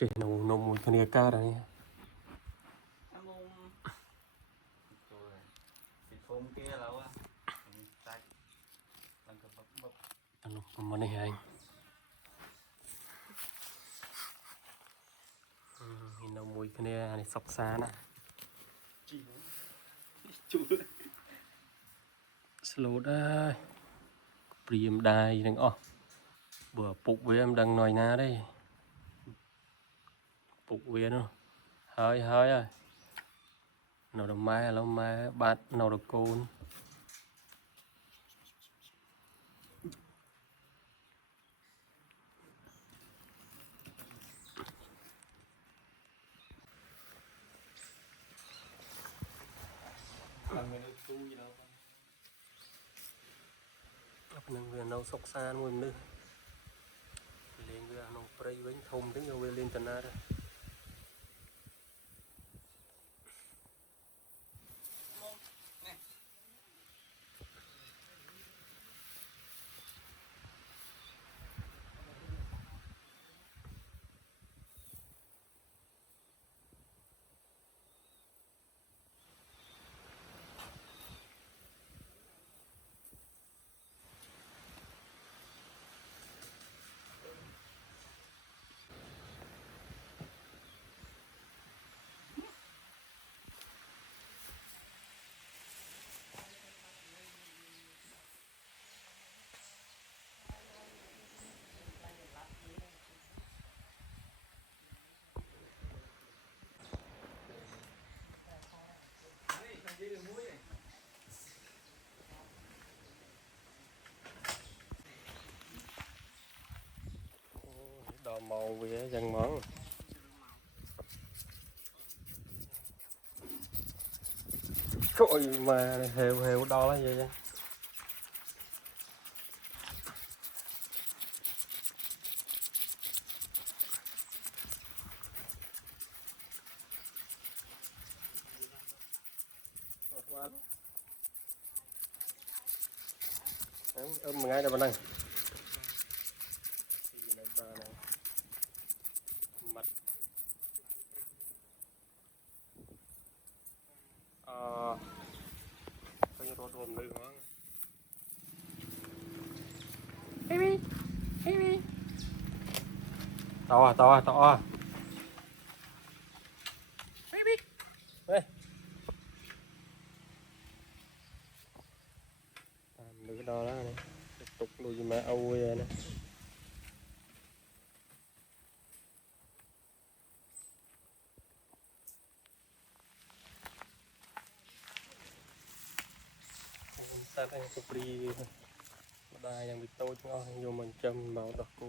Chị nấu mùi con cá đây. Ano naman yan? Hinamoy ko na yan, isok sana. Slow đây. Prim đai đừng bữa phục với em đang nói na đây. Phục với nó. Hơi rồi. Nó được mai bát nó được côn. Nâng về nấu sọc xa mùi nữa. Lên về nấu prey bánh thùng tính rồi lên tận ra đây. Đò màu về dân món. Trời mà heo đo là vậy chứ. Ngay đây bạn ơi. Mặt có như rốt rồm lư quá. Baby. To à. Baby. Đây. Đừng đo đó này. Tiếp tục lùi mà âu nè. Sát anh cục đi đây yang bị tôi cho vô mình châm vào đọc cô